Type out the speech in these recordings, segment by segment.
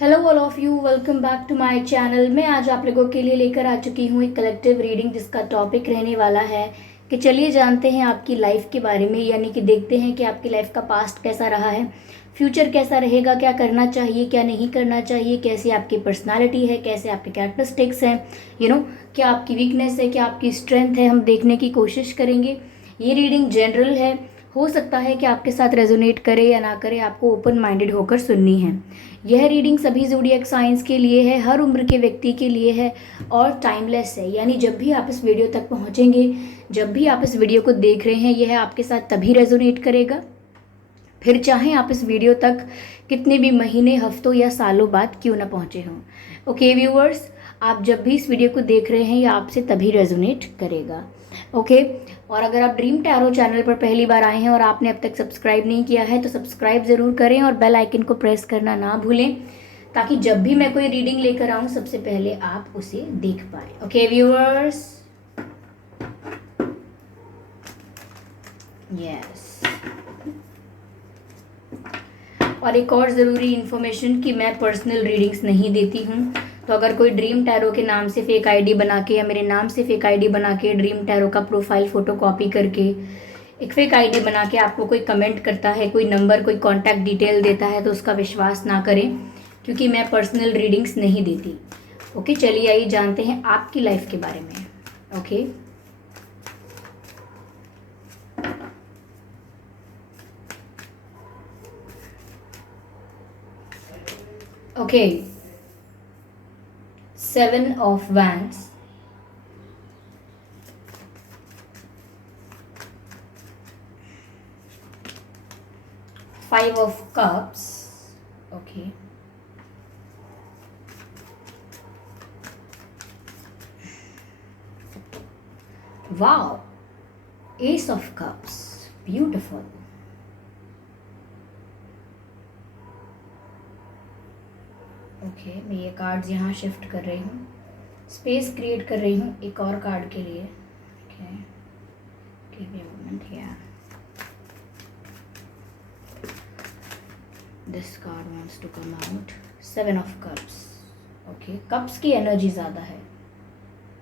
Hello all of you, welcome back to my channel. मैं आज आप लोगों के लिए लेकर आ चुकी हूँ एक कलेक्टिव रीडिंग जिसका टॉपिक रहने वाला है कि चलिए जानते हैं आपकी लाइफ के बारे में, यानी कि देखते हैं कि आपकी लाइफ का पास्ट कैसा रहा है, फ्यूचर कैसा रहेगा, क्या करना चाहिए क्या नहीं करना चाहिए, कैसी आपकी पर्सनालिटी है, कैसे आपके कैरेक्टरिस्टिक्स हैं, क्या आपकी वीकनेस है, क्या आपकी स्ट्रेंथ है, हम देखने की कोशिश करेंगे। ये रीडिंग जनरल है, हो सकता है कि आपके साथ रेजोनेट करे या ना करे, आपको ओपन माइंडेड होकर सुननी है। यह रीडिंग सभी ज़ोडिएक साइंस के लिए है, हर उम्र के व्यक्ति के लिए है और टाइमलेस है। यानी जब भी आप इस वीडियो तक पहुंचेंगे, जब भी आप इस वीडियो को देख रहे हैं, यह आपके साथ तभी रेजोनेट करेगा, फिर चाहे आप इस वीडियो तक कितने भी महीने, हफ्तों या सालों बाद क्यों ना पहुंचे हों। ओके व्यूअर्स, आप जब भी इस वीडियो को देख रहे हैं, यह आपसे तभी रेजोनेट करेगा। ओके, और अगर आप ड्रीम टैरो चैनल पर पहली बार आए हैं और आपने अब तक सब्सक्राइब नहीं किया है तो सब्सक्राइब ज़रूर करें और बेल आइकन को प्रेस करना ना भूलें, ताकि जब भी मैं कोई रीडिंग लेकर आऊँ सबसे पहले आप उसे देख पाए। Okay viewers, yes. और एक और ज़रूरी इन्फॉर्मेशन कि मैं पर्सनल रीडिंग्स नहीं देती हूँ, तो अगर कोई ड्रीम टैरो के नाम से फेक आईडी बना के या मेरे नाम से फेक आईडी बना के ड्रीम टैरो का प्रोफाइल फ़ोटो कॉपी करके एक फेक आईडी बना के आपको कोई कमेंट करता है, कोई नंबर, कोई कॉन्टैक्ट डिटेल देता है, तो उसका विश्वास ना करें, क्योंकि मैं पर्सनल रीडिंग्स नहीं देती। ओके, चलिए आइए जानते हैं आपकी लाइफ के बारे में। Okay, okay, 7 of Wands, 5 of Cups, okay, wow, Ace of Cups, beautiful, okay, मैं ये कार्ड्स यहाँ शिफ्ट कर रही हूँ, स्पेस क्रिएट कर रही हूँ एक और कार्ड के लिए। Okay, give me a moment here, this card wants to come out, 7 of cups. Okay, cups की एनर्जी ज़्यादा है,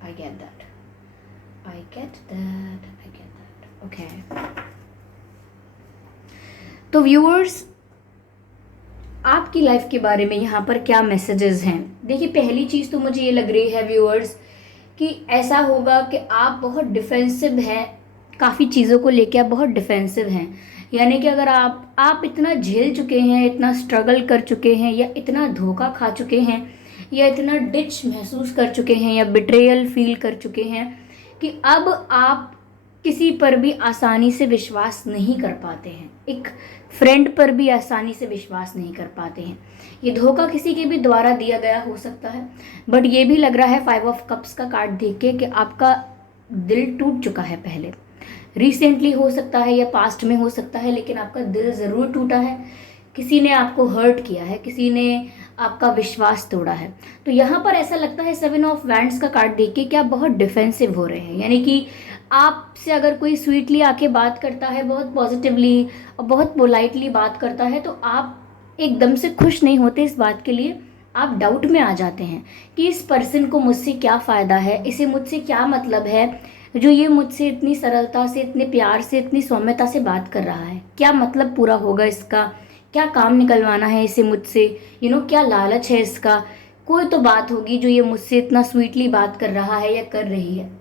I get that, I get that, I get that. Okay, तो व्यूअर्स, आपकी लाइफ के बारे में यहाँ पर क्या मैसेजेस हैं। देखिए, पहली चीज़ तो मुझे ये लग रही है व्यूअर्स कि ऐसा होगा कि आप बहुत डिफेंसिव हैं, काफ़ी चीज़ों को लेकर आप बहुत डिफेंसिव हैं। यानी कि अगर आप इतना झेल चुके हैं, इतना स्ट्रगल कर चुके हैं, या इतना धोखा खा चुके हैं, या इतना डिच महसूस कर चुके हैं, या बिट्रेयल फील कर चुके हैं कि अब आप किसी पर भी आसानी से विश्वास नहीं कर पाते हैं, एक फ्रेंड पर भी आसानी से विश्वास नहीं कर पाते हैं। ये धोखा किसी के भी द्वारा दिया गया हो सकता है, बट ये भी लग रहा है 5 ऑफ कप्स का कार्ड देख के कि आपका दिल टूट चुका है। पहले रिसेंटली हो सकता है या पास्ट में हो सकता है, लेकिन आपका दिल ज़रूर टूटा है। किसी ने आपको हर्ट किया है, किसी ने आपका विश्वास तोड़ा है। तो यहाँ पर ऐसा लगता है 7 ऑफ वैंड्स का कार्ड देख के कि आप बहुत डिफेंसिव हो रहे हैं। यानी कि आपसे अगर कोई स्वीटली आके बात करता है, बहुत पॉजिटिवली और बहुत पोलाइटली बात करता है, तो आप एकदम से खुश नहीं होते इस बात के लिए, आप डाउट में आ जाते हैं कि इस पर्सन को मुझसे क्या फ़ायदा है, इसे मुझसे क्या मतलब है, जो ये मुझसे इतनी सरलता से, इतने प्यार से, इतनी सौम्यता से बात कर रहा है, क्या मतलब पूरा होगा इसका, क्या काम निकलवाना है इसे मुझसे, क्या लालच है इसका, कोई तो बात होगी जो ये मुझसे इतना स्वीटली बात कर रहा है या कर रही है।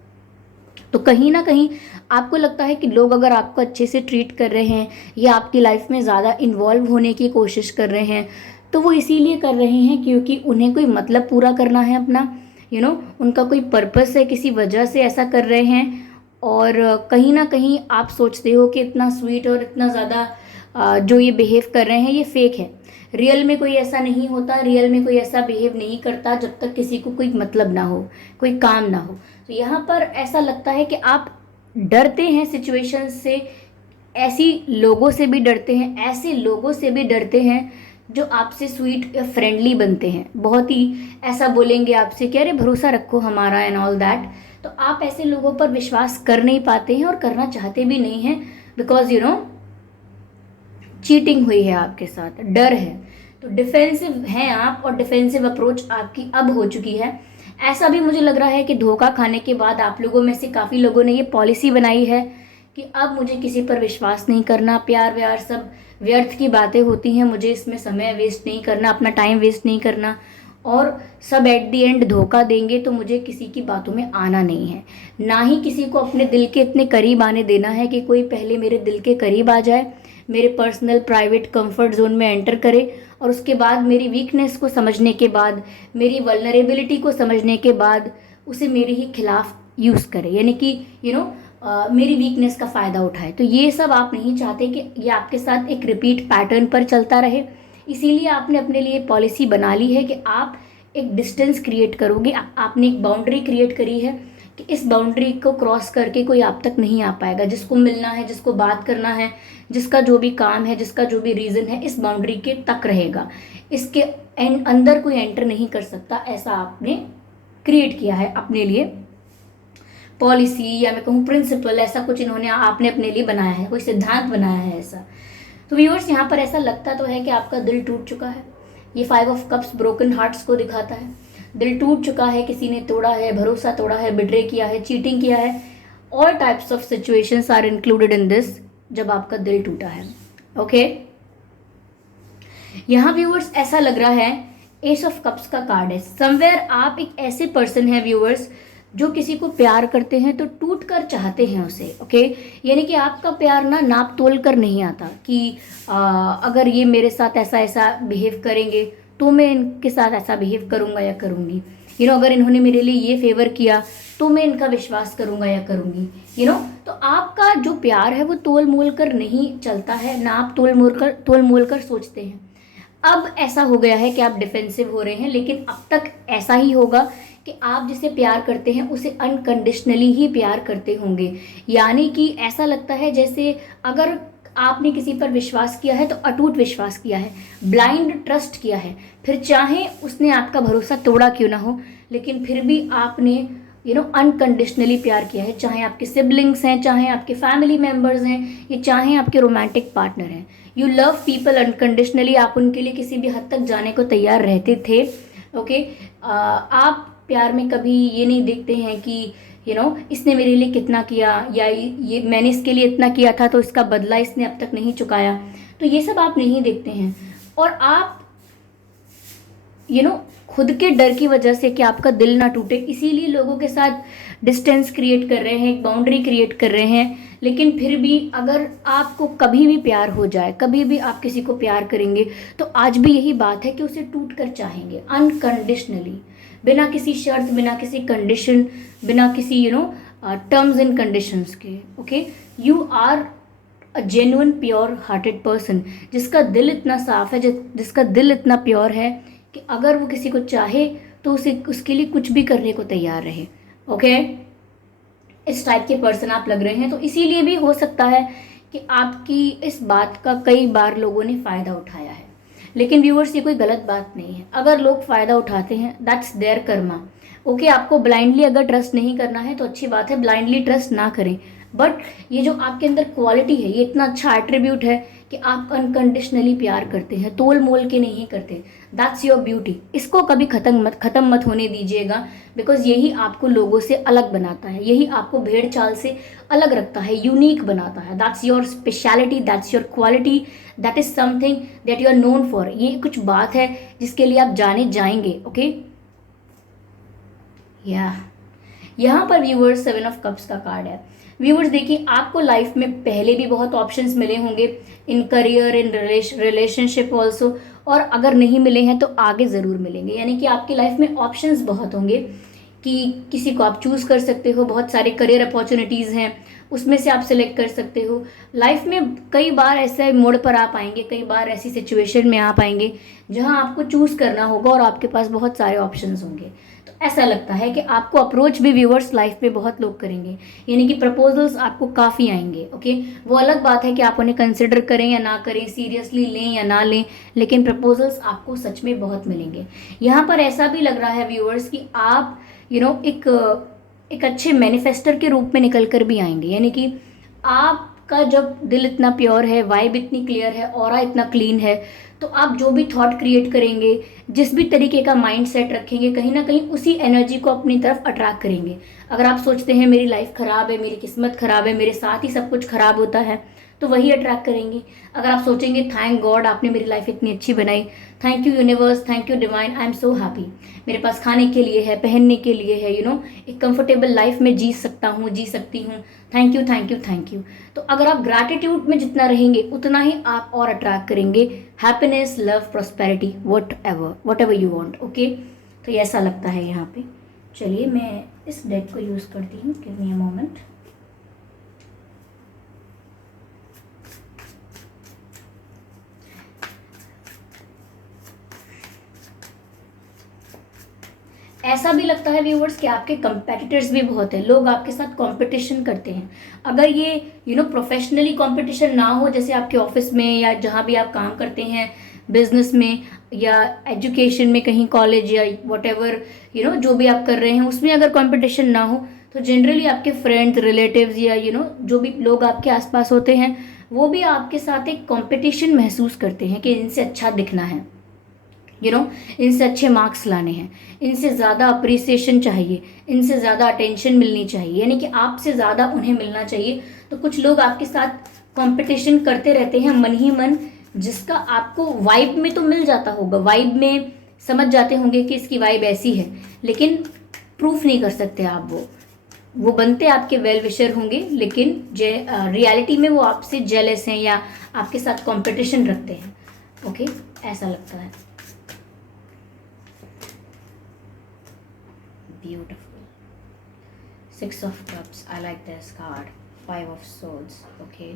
तो कहीं ना कहीं आपको लगता है कि लोग अगर आपको अच्छे से ट्रीट कर रहे हैं या आपकी लाइफ में ज़्यादा इन्वॉल्व होने की कोशिश कर रहे हैं, तो वो इसीलिए कर रहे हैं क्योंकि उन्हें कोई मतलब पूरा करना है अपना, उनका कोई पर्पस है, किसी वजह से ऐसा कर रहे हैं। और कहीं ना कहीं आप सोचते हो कि इतना स्वीट और इतना ज़्यादा जो ये बिहेव कर रहे हैं ये फेक है। रियल में कोई ऐसा नहीं होता, रियल में कोई ऐसा बिहेव नहीं करता जब तक किसी को कोई मतलब ना हो, कोई काम ना हो। तो यहाँ पर ऐसा लगता है कि आप डरते हैं सिचुएशन से, ऐसी लोगों से भी डरते हैं, ऐसे लोगों से भी डरते हैं जो आपसे स्वीट या फ्रेंडली बनते हैं, बहुत ही ऐसा बोलेंगे आपसे कि अरे भरोसा रखो हमारा एंड ऑल दैट। तो आप ऐसे लोगों पर विश्वास कर नहीं पाते हैं और करना चाहते भी नहीं हैं, बिकॉज चीटिंग हुई है आपके साथ, डर है। तो डिफेंसिव हैं आप, और डिफेंसिव अप्रोच आपकी अब हो चुकी है। ऐसा भी मुझे लग रहा है कि धोखा खाने के बाद आप लोगों में से काफ़ी लोगों ने ये पॉलिसी बनाई है कि अब मुझे किसी पर विश्वास नहीं करना, प्यार व्यार सब व्यर्थ की बातें होती हैं, मुझे इसमें समय वेस्ट नहीं करना, अपना टाइम वेस्ट नहीं करना, और सब एट द एंड धोखा देंगे, तो मुझे किसी की बातों में आना नहीं है। ना ही किसी को अपने दिल के इतने करीब आने देना है कि कोई पहले मेरे दिल के करीब आ जाए, मेरे पर्सनल प्राइवेट कंफर्ट जोन में एंटर करे, और उसके बाद मेरी वीकनेस को समझने के बाद, मेरी वल्नरेबिलिटी को समझने के बाद उसे मेरे ही खिलाफ यूज़ करे, यानी कि मेरी वीकनेस का फ़ायदा उठाए। तो ये सब आप नहीं चाहते कि ये आपके साथ एक रिपीट पैटर्न पर चलता रहे। इसीलिए आपने अपने लिए पॉलिसी बना ली है कि आप एक डिस्टेंस क्रिएट करोगे, आपने एक बाउंड्री क्रिएट करी है कि इस बाउंड्री को क्रॉस करके कोई आप तक नहीं आ पाएगा। जिसको मिलना है, जिसको बात करना है, जिसका जो भी काम है, जिसका जो भी रीज़न है, इस बाउंड्री के तक रहेगा, इसके अंदर कोई एंटर नहीं कर सकता। ऐसा आपने क्रिएट किया है अपने लिए पॉलिसी, या मैं कहूँ प्रिंसिपल, ऐसा कुछ इन्होंने आपने अपने लिए बनाया है, कोई सिद्धांत बनाया है ऐसा। तो व्यूअर्स, यहाँ पर ऐसा लगता तो है कि आपका दिल टूट चुका है। ये 5 ऑफ कप्स ब्रोकन हार्ट्स को दिखाता है। दिल टूट चुका है, किसी ने तोड़ा है, भरोसा तोड़ा है, बिट्रे किया है, चीटिंग किया है। All types of situations are included in this जब आपका दिल टूटा है। ओके, यहाँ व्यूअर्स ऐसा लग रहा है, एस ऑफ कप्स का कार्ड है। समवेयर आप एक ऐसे पर्सन है व्यूअर्स जो किसी को प्यार करते हैं तो टूट कर चाहते हैं उसे। ओके, यानी कि आपका प्यार ना नाप तोल कर नहीं आता कि अगर ये मेरे साथ ऐसा ऐसा बिहेव करेंगे तो मैं इनके साथ ऐसा बिहेव करूँगा या करूँगी। अगर इन्होंने मेरे लिए ये फेवर किया तो मैं इनका विश्वास करूँगा या करूँगी। तो आपका जो प्यार है वो तोल मोल कर नहीं चलता है, ना आप तोल मोल कर सोचते हैं। अब ऐसा हो गया है कि आप डिफेंसिव हो रहे हैं, लेकिन अब तक ऐसा ही होगा कि आप जिसे प्यार करते हैं उसे अनकंडीशनली ही प्यार करते होंगे। यानी कि ऐसा लगता है जैसे अगर आपने किसी पर विश्वास किया है तो अटूट विश्वास किया है, ब्लाइंड ट्रस्ट किया है, फिर चाहे उसने आपका भरोसा तोड़ा क्यों ना हो, लेकिन फिर भी आपने अनकंडीशनली प्यार किया है। चाहे आपके सिबलिंग्स हैं, चाहे आपके फैमिली मेम्बर्स हैं, या चाहे आपके रोमांटिक पार्टनर हैं। यू लव पीपल अनकंडीशनली, आप उनके लिए किसी भी हद तक जाने को तैयार रहते थे। ओके, आप प्यार में कभी ये नहीं देखते हैं कि इसने मेरे लिए कितना किया, या ये मैंने इसके लिए इतना किया था तो इसका बदला इसने अब तक नहीं चुकाया। तो ये सब आप नहीं देखते हैं, और आप खुद के डर की वजह से कि आपका दिल ना टूटे, इसीलिए लोगों के साथ डिस्टेंस क्रिएट कर रहे हैं, एक बाउंड्री क्रिएट कर रहे हैं। लेकिन फिर भी अगर आपको कभी भी प्यार हो जाए, कभी भी आप किसी को प्यार करेंगे, तो आज भी यही बात है कि उसे टूट कर चाहेंगे अनकंडीशनली, बिना किसी शर्त, बिना किसी कंडीशन, बिना किसी टर्म्स एंड कंडीशंस के। Okay, you are a genuine pure hearted person, जिसका दिल इतना साफ है, जिसका दिल इतना प्योर है कि अगर वो किसी को चाहे तो उसे उसके लिए कुछ भी करने को तैयार रहे। ओके, इस टाइप के पर्सन आप लग रहे हैं। तो इसीलिए भी हो सकता है कि आपकी इस बात का कई बार लोगों ने फ़ायदा उठाया है, लेकिन व्यूअर्स ये कोई गलत बात नहीं है। अगर लोग फ़ायदा उठाते हैं, दैट्स देयर कर्मा। ओके, आपको ब्लाइंडली अगर ट्रस्ट नहीं करना है तो अच्छी बात है, ब्लाइंडली ट्रस्ट ना करें। बट ये जो आपके अंदर क्वालिटी है, ये इतना अच्छा एट्रीब्यूट है कि आप अनकंडीशनली प्यार करते हैं, तोल मोल के नहीं करते। That's your beauty. इसको कभी ख़त्म मत होने दीजिएगा, बिकॉज यही आपको लोगों से अलग बनाता है, यही आपको भेड़ चाल से अलग रखता है, यूनिक बनाता है। That's your speciality, that's your quality, that is something that you are known for. ये कुछ बात है जिसके लिए आप जाने जाएंगे। ओके, यहाँ पर व्यूअर्स 7 ऑफ कप्स का कार्ड है। व्यूअर्स देखिए, आपको लाइफ में पहले भी बहुत ऑप्शंस मिले होंगे, in career, in relationship also, और अगर नहीं मिले हैं तो आगे ज़रूर मिलेंगे। यानी कि आपकी लाइफ में ऑप्शंस बहुत होंगे कि किसी को आप चूज़ कर सकते हो, बहुत सारे करियर अपॉर्चुनिटीज़ हैं, उसमें से आप सिलेक्ट कर सकते हो। लाइफ में कई बार ऐसे मोड़ पर आप आएंगे, कई बार ऐसी सिचुएशन में आप आएंगे जहां आपको चूज़ करना होगा और आपके पास बहुत सारे ऑप्शंस होंगे। तो ऐसा लगता है कि आपको अप्रोच भी व्यूअर्स लाइफ में बहुत लोग करेंगे, यानी कि प्रपोजल्स आपको काफ़ी आएंगे। ओके, वो अलग बात है कि आप उन्हें कंसिडर करें या ना करें, सीरियसली लें या ना लें, लेकिन प्रपोजल्स आपको सच में बहुत मिलेंगे। यहाँ पर ऐसा भी लग रहा है व्यूअर्स कि आप एक अच्छे मैनिफेस्टर के रूप में निकल कर भी आएंगे, यानी कि आपका आपका जब दिल इतना प्योर है, वाइब इतनी क्लियर है, ऑरा इतना क्लीन है, तो आप जो भी थॉट क्रिएट करेंगे, जिस भी तरीके का माइंड सेट रखेंगे, कहीं ना कहीं उसी एनर्जी को अपनी तरफ अट्रैक्ट करेंगे। अगर आप सोचते हैं मेरी लाइफ खराब है, मेरी किस्मत खराब है, मेरे साथ ही सब कुछ खराब होता है, तो वही अट्रैक्ट करेंगे। अगर आप सोचेंगे थैंक गॉड आपने मेरी लाइफ इतनी अच्छी बनाई, thank you universe, thank you divine, I am so happy, मेरे पास खाने के लिए है, पहनने के लिए है, एक कंफर्टेबल लाइफ में जी सकता हूँ, जी सकती हूँ, thank you thank you thank you. तो अगर आप ग्रैटिट्यूड में जितना रहेंगे उतना ही आप और अट्रैक्ट करेंगे happiness, love, prosperity, what ever you want. Okay, तो ये ऐसा लगता है यहाँ पे। चलिए मैं इस डेक को यूज़ करती हूँ, गिव मी अ मोमेंट। ऐसा भी लगता है व्यूवर्स कि आपके कंपेटिटर्स भी बहुत हैं, लोग आपके साथ कंपटीशन करते हैं। अगर ये प्रोफेशनली कंपटीशन ना हो, जैसे आपके ऑफिस में या जहाँ भी आप काम करते हैं, बिजनेस में या एजुकेशन में, कहीं कॉलेज या वट एवर जो भी आप कर रहे हैं उसमें अगर कंपटीशन ना हो, तो जनरली आपके फ्रेंड्स, रिलेटिव्स या जो भी लोग आपके आसपास होते हैं वो भी आपके साथ एक कंपटीशन महसूस करते हैं कि इनसे अच्छा दिखना है, इनसे अच्छे मार्क्स लाने हैं, इनसे ज़्यादा अप्रिसिएशन चाहिए, इनसे ज़्यादा अटेंशन मिलनी चाहिए, यानी कि आपसे ज़्यादा उन्हें मिलना चाहिए। तो कुछ लोग आपके साथ कंपटीशन करते रहते हैं मन ही मन, जिसका आपको वाइब में तो मिल जाता होगा, वाइब में समझ जाते होंगे कि इसकी वाइब ऐसी है, लेकिन प्रूफ नहीं कर सकते आप। वो बनते आपके वेल विशर होंगे, लेकिन रियलिटी में वो आपसे जेलस हैं या आपके साथ कंपटीशन रखते हैं। ओके, ऐसा लगता है। Beautiful. Six of Cups. I like this card. Five of Swords. Okay.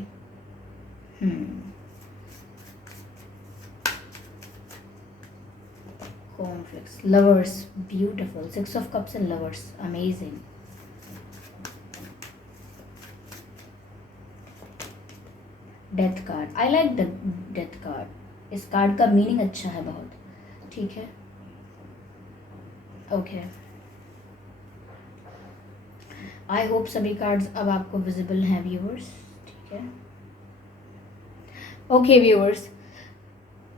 Conflicts. Lovers. Beautiful. Six of Cups and Lovers. Amazing. Death card. I like the Death card. इस कार्ड का meaning अच्छा है बहुत। ठीक है, ओके। आई होप सभी cards अब आपको विजिबल हैं व्यूअर्स। ठीक है, ओके व्यूअर्स,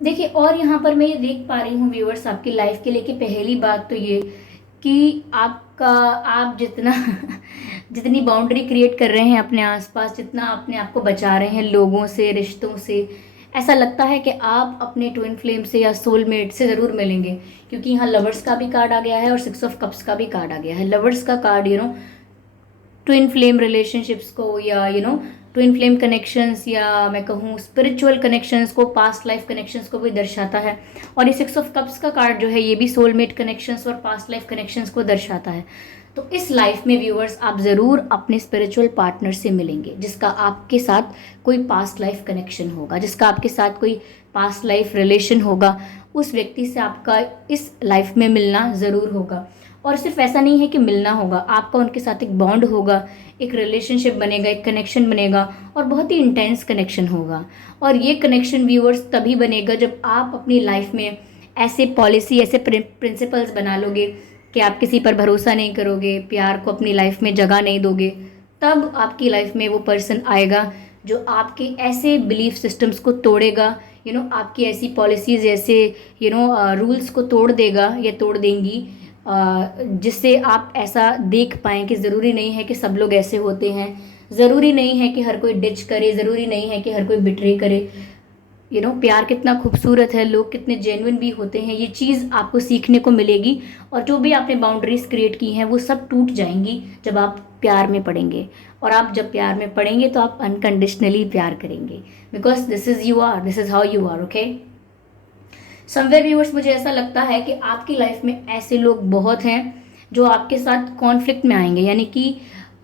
देखिए और यहाँ पर मैं ये देख पा रही हूँ व्यूअर्स आपकी लाइफ के लिए कि पहली बात तो ये कि आप जितना जितनी बाउंड्री क्रिएट कर रहे हैं अपने आसपास, जितना अपने आप को बचा रहे हैं लोगों से, रिश्तों से, ऐसा लगता है कि आप अपने ट्विन फ्लेम से या सोलमेट से ज़रूर मिलेंगे, क्योंकि यहाँ लवर्स का भी कार्ड आ गया है और सिक्स ऑफ कप्स का भी कार्ड आ गया है। लवर्स का कार्ड ट्विन फ्लेम रिलेशनशिप्स को या ट्विन फ्लेम कनेक्शंस या मैं कहूँ स्पिरिचुअल कनेक्शंस को, पास्ट लाइफ कनेक्शंस को भी दर्शाता है। और ये सिक्स ऑफ कप्स का कार्ड जो है ये भी सोलमेट कनेक्शंस और पास्ट लाइफ कनेक्शंस को दर्शाता है। तो इस लाइफ में व्यूअर्स आप ज़रूर अपने स्पिरिचुअल पार्टनर से मिलेंगे, जिसका आपके साथ कोई पास्ट लाइफ कनेक्शन होगा, जिसका आपके साथ कोई पास्ट लाइफ रिलेशन होगा। उस व्यक्ति से आपका इस लाइफ में मिलना ज़रूर होगा। और सिर्फ ऐसा नहीं है कि मिलना होगा, आपका उनके साथ एक बॉन्ड होगा, एक रिलेशनशिप बनेगा, एक कनेक्शन बनेगा और बहुत ही इंटेंस कनेक्शन होगा। और ये कनेक्शन व्यूअर्स तभी बनेगा जब आप अपनी लाइफ में ऐसे पॉलिसी, ऐसे प्रिंसिपल्स बना लोगे कि आप किसी पर भरोसा नहीं करोगे, प्यार को अपनी लाइफ में जगह नहीं दोगे। तब आपकी लाइफ में वो पर्सन आएगा जो आपके ऐसे बिलीफ सिस्टम्स को तोड़ेगा, आपकी ऐसी पॉलिसीज़, ऐसे रूल्स को तोड़ देगा या तोड़ देंगी, जिससे आप ऐसा देख पाएँ कि ज़रूरी नहीं है कि सब लोग ऐसे होते हैं, ज़रूरी नहीं है कि हर कोई डिच करे, ज़रूरी नहीं है कि हर कोई बिट्रे करे। प्यार कितना खूबसूरत है, लोग कितने जेन्युइन भी होते हैं, ये चीज़ आपको सीखने को मिलेगी। और जो भी आपने बाउंड्रीज क्रिएट की हैं वो सब टूट जाएंगी जब आप प्यार में पड़ेंगे। और आप जब प्यार में पड़ेंगे तो आप अनकंडीशनली प्यार करेंगे, because this is how you are. Okay, somewhere viewers, मुझे ऐसा लगता है कि आपकी लाइफ में ऐसे लोग बहुत हैं जो आपके साथ कॉन्फ्लिक्ट में आएंगे, यानी कि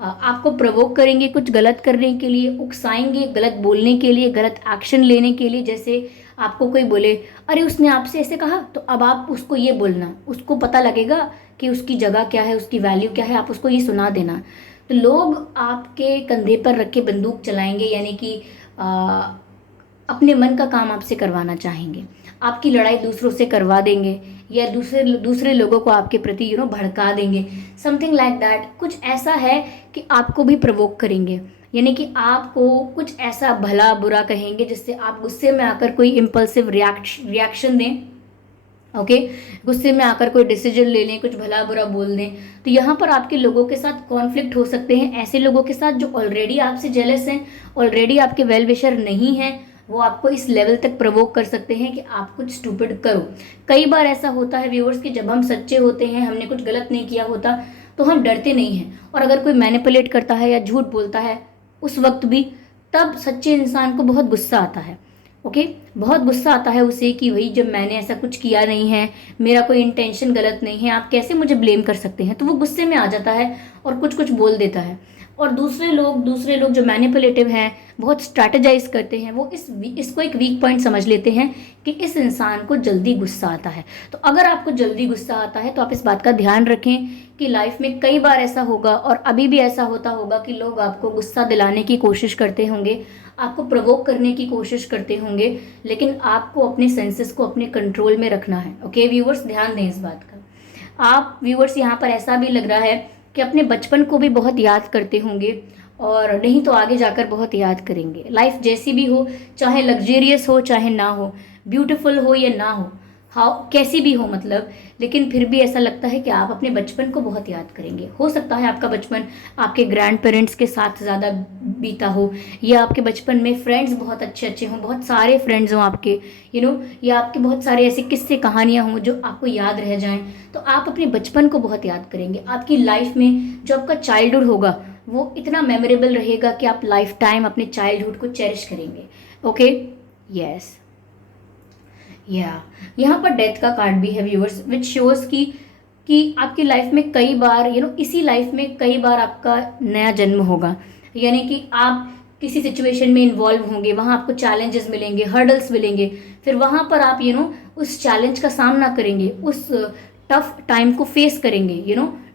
आपको प्रवोक करेंगे कुछ गलत करने के लिए, उकसाएंगे गलत बोलने के लिए, गलत एक्शन लेने के लिए। जैसे आपको कोई बोले अरे उसने आपसे ऐसे कहा, तो अब आप उसको ये बोलना, उसको पता लगेगा कि उसकी जगह क्या है, उसकी वैल्यू क्या है, आप उसको ये सुना देना। तो लोग आपके कंधे पर रख के बंदूक चलाएंगे, यानी कि अपने मन का काम आपसे करवाना चाहेंगे, आपकी लड़ाई दूसरों से करवा देंगे या दूसरे लोगों को आपके प्रति भड़का देंगे, समथिंग लाइक दैट। कुछ ऐसा है कि आपको भी प्रवोक करेंगे, यानी कि आपको कुछ ऐसा भला बुरा कहेंगे जिससे आप गुस्से में आकर कोई इम्पल्सिव रिएक्शन दें। ओके, गुस्से में आकर कोई डिसीजन ले लें, कुछ भला बुरा बोल दें। तो यहाँ पर आपके लोगों के साथ कॉन्फ्लिक्ट हो सकते हैं, ऐसे लोगों के साथ जो ऑलरेडी आपसे जेलस हैं, ऑलरेडी आपके वेल विशर नहीं हैं। वो आपको इस लेवल तक प्रवोक कर सकते हैं कि आप कुछ स्टूपिड करो। कई बार ऐसा होता है व्यूअर्स कि जब हम सच्चे होते हैं, हमने कुछ गलत नहीं किया होता, तो हम डरते नहीं हैं। और अगर कोई मैनिपुलेट करता है या झूठ बोलता है उस वक्त भी, तब सच्चे इंसान को बहुत गुस्सा आता है। ओके, बहुत गुस्सा आता है उसे कि भाई जब मैंने ऐसा कुछ किया नहीं है, मेरा कोई इंटेंशन गलत नहीं है, आप कैसे मुझे ब्लेम कर सकते हैं। तो वो गुस्से में आ जाता है और कुछ कुछ बोल देता है। और दूसरे लोग जो मैनिपुलेटिव हैं, बहुत स्ट्रैटेजाइज करते हैं, वो इसको एक वीक पॉइंट समझ लेते हैं कि इस इंसान को जल्दी गुस्सा आता है। तो अगर आपको जल्दी गुस्सा आता है तो आप इस बात का ध्यान रखें कि लाइफ में कई बार ऐसा होगा और अभी भी ऐसा होता होगा कि लोग आपको गुस्सा दिलाने की कोशिश करते होंगे, आपको प्रवोक करने की कोशिश करते होंगे, लेकिन आपको अपने सेंसेस को अपने कंट्रोल में रखना है। ओके व्यूअर्स, ध्यान दें इस बात का। आप व्यूअर्स यहाँ पर ऐसा भी लग रहा है कि अपने बचपन को भी बहुत याद करते होंगे, और नहीं तो आगे जाकर बहुत याद करेंगे। लाइफ जैसी भी हो, चाहे लग्जेरियस हो चाहे ना हो, ब्यूटीफुल हो या ना हो, हाउ कैसी भी हो मतलब, लेकिन फिर भी ऐसा लगता है कि आप अपने बचपन को बहुत याद करेंगे। हो सकता है आपका बचपन आपके ग्रैंड पेरेंट्स के साथ ज़्यादा बीता हो, या आपके बचपन में फ्रेंड्स बहुत अच्छे अच्छे हों, बहुत सारे फ्रेंड्स हों आपके, या आपके बहुत सारे ऐसे किस्से कहानियाँ हों जो आपको याद रह जाएं। तो आप अपने बचपन को बहुत याद करेंगे। आपकी लाइफ में जो आपका चाइल्डहुड होगा वो इतना मेमोरेबल रहेगा कि आप लाइफ टाइम अपने चाइल्डहुड को चेरिश करेंगे। ओके, यस, या यहाँ पर डेथ का कार्ड भी है व्यूअर्स, विच शोज कि आपकी लाइफ में कई बार इसी लाइफ में कई बार आपका नया जन्म होगा। यानी कि आप किसी सिचुएशन में इन्वॉल्व होंगे, वहाँ आपको चैलेंजेस मिलेंगे, हर्डल्स मिलेंगे, फिर वहाँ पर आप उस चैलेंज का सामना करेंगे, उस टफ टाइम को फेस करेंगे,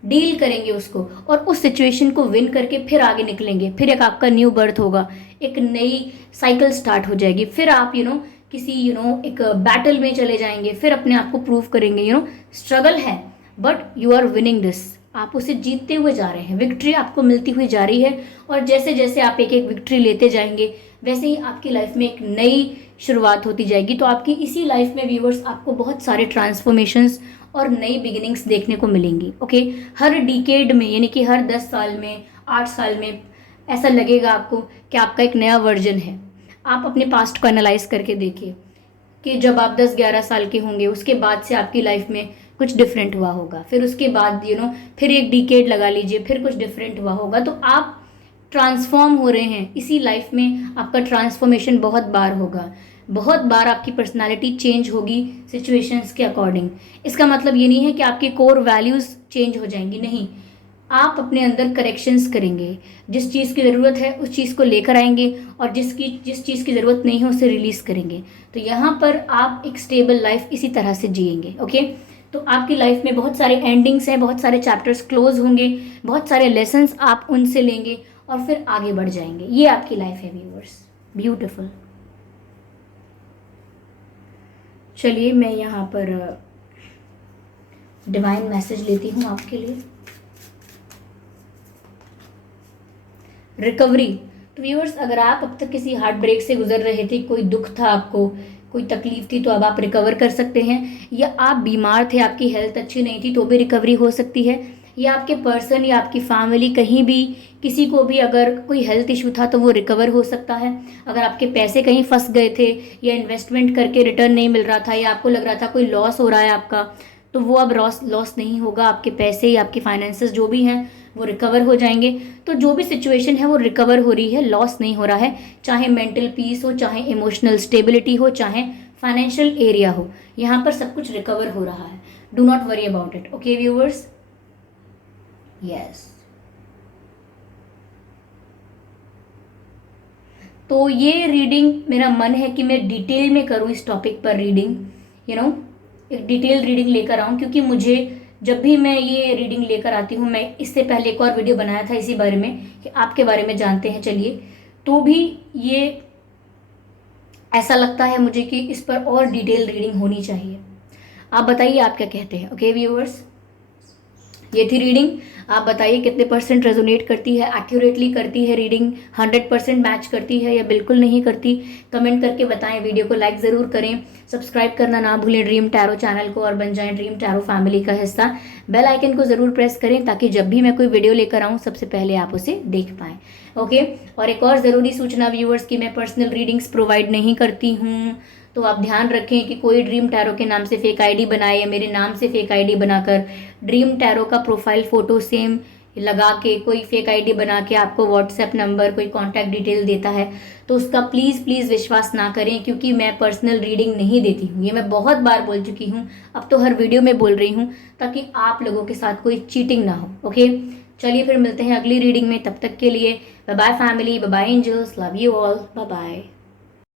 डील करेंगे उसको, और उस सिचुएशन को विन करके फिर आगे निकलेंगे। फिर एक आपका न्यू बर्थ होगा, एक नई साइकिल स्टार्ट हो जाएगी, फिर आप किसी एक बैटल में चले जाएंगे, फिर अपने आप को प्रूव करेंगे। स्ट्रगल है but you are winning this, आप उसे जीतते हुए जा रहे हैं, विक्ट्री आपको मिलती हुई जा रही है। और जैसे जैसे आप एक एक विक्ट्री लेते जाएंगे, वैसे ही आपकी लाइफ में एक नई शुरुआत होती जाएगी। तो आपकी इसी लाइफ में व्यूअर्स आपको बहुत सारे ट्रांसफॉर्मेशंस और नई बिगिनिंग्स देखने को मिलेंगी। ओके, हर डिकेड में, यानी कि हर 10 साल में, 8 साल में ऐसा लगेगा आपको कि आपका एक नया वर्जन है। आप अपने पास्ट को एनालाइज करके देखिए कि जब आप 10-11 साल के होंगे, उसके बाद से आपकी लाइफ में कुछ डिफरेंट हुआ होगा, फिर उसके बाद फिर एक डिकेड लगा लीजिए, फिर कुछ डिफरेंट हुआ होगा। तो आप ट्रांसफॉर्म हो रहे हैं इसी लाइफ में, आपका ट्रांसफॉर्मेशन बहुत बार होगा, बहुत बार आपकी पर्सनालिटी चेंज होगी सिचुएशंस के अकॉर्डिंग। इसका मतलब ये नहीं है कि आपके कोर वैल्यूज़ चेंज हो जाएंगी, नहीं, आप अपने अंदर करेक्शंस करेंगे, जिस चीज़ की ज़रूरत है उस चीज़ को लेकर आएंगे, और जिस चीज़ की ज़रूरत नहीं है उसे रिलीज़ करेंगे। तो यहाँ पर आप एक स्टेबल लाइफ इसी तरह से जिएंगे। ओके, तो आपकी लाइफ में बहुत सारे एंडिंग्स हैं, बहुत सारे चैप्टर्स क्लोज होंगे, बहुत सारे लेसन्स आप उनसे लेंगे और फिर आगे बढ़ जाएंगे। ये आपकी लाइफ है व्यूअर्स, ब्यूटिफुल। चलिए मैं यहाँ पर डिवाइन मैसेज लेती हूँ आपके लिए। रिकवरी। तो व्यूअर्स, अगर आप अब तक किसी हार्ट ब्रेक से गुजर रहे थे, कोई दुख था आपको, कोई तकलीफ थी, तो अब आप रिकवर कर सकते हैं। या आप बीमार थे, आपकी हेल्थ अच्छी नहीं थी, तो भी रिकवरी हो सकती है। या आपके पर्सन या आपकी फैमिली, कहीं भी किसी को भी अगर कोई हेल्थ इशू था तो वो रिकवर हो सकता है। अगर आपके पैसे कहीं फंस गए थे, या इन्वेस्टमेंट करके रिटर्न नहीं मिल रहा था, या आपको लग रहा था कोई लॉस हो रहा है आपका, तो वो अब लॉस नहीं होगा। आपके पैसे या आपके फाइनेंसेस जो भी हैं वो रिकवर हो जाएंगे। तो जो भी सिचुएशन है वो रिकवर हो रही है, लॉस नहीं हो रहा है। चाहे मेंटल पीस हो, चाहे इमोशनल स्टेबिलिटी हो, चाहे फाइनेंशियल एरिया हो, यहाँ पर सब कुछ रिकवर हो रहा है। Do not worry about it. Okay viewers, yes. तो ये रीडिंग, मेरा मन है कि मैं डिटेल में करूँ इस टॉपिक पर रीडिंग, एक डिटेल रीडिंग लेकर आऊँ, क्योंकि मुझे जब भी मैं ये रीडिंग लेकर आती हूँ, मैं इससे पहले एक और वीडियो बनाया था इसी बारे में कि आपके बारे में जानते हैं चलिए, तो भी ये ऐसा लगता है मुझे कि इस पर और डिटेल रीडिंग होनी चाहिए। आप बताइए आप क्या कहते हैं। ओके व्यूअर्स, ये थी रीडिंग। आप बताइए कितने परसेंट रेजोनेट करती है, एक्यूरेटली करती है रीडिंग, 100% मैच करती है या बिल्कुल नहीं करती? कमेंट करके बताएं। वीडियो को लाइक ज़रूर करें, सब्सक्राइब करना ना भूलें ड्रीम टैरो चैनल को और बन जाएं ड्रीम टैरो फैमिली का हिस्सा। बेल आइकन को ज़रूर प्रेस करें ताकि जब भी मैं कोई वीडियो लेकर आऊँ सबसे पहले आप उसे देख पाएँ। ओके। और एक और ज़रूरी सूचना व्यूअर्स की मैं पर्सनल रीडिंग्स प्रोवाइड नहीं करती हूँ, तो आप ध्यान रखें कि कोई ड्रीम टैरो के नाम से फेक आईडी बनाए या मेरे नाम से फेक आईडी बनाकर ड्रीम टैरो का प्रोफाइल फ़ोटो सेम लगा के कोई फेक आईडी बना के आपको व्हाट्सएप नंबर, कोई कॉन्टैक्ट डिटेल देता है तो उसका प्लीज़ प्लीज़ विश्वास ना करें, क्योंकि मैं पर्सनल रीडिंग नहीं देती हूँ। ये मैं बहुत बार बोल चुकी हूँ, अब तो हर वीडियो में बोल रही हूँ ताकि आप लोगों के साथ कोई चीटिंग ना हो। ओके, चलिए फिर मिलते हैं अगली रीडिंग में। तब तक के लिए bye bye family, bye bye angels, love you all, bye bye.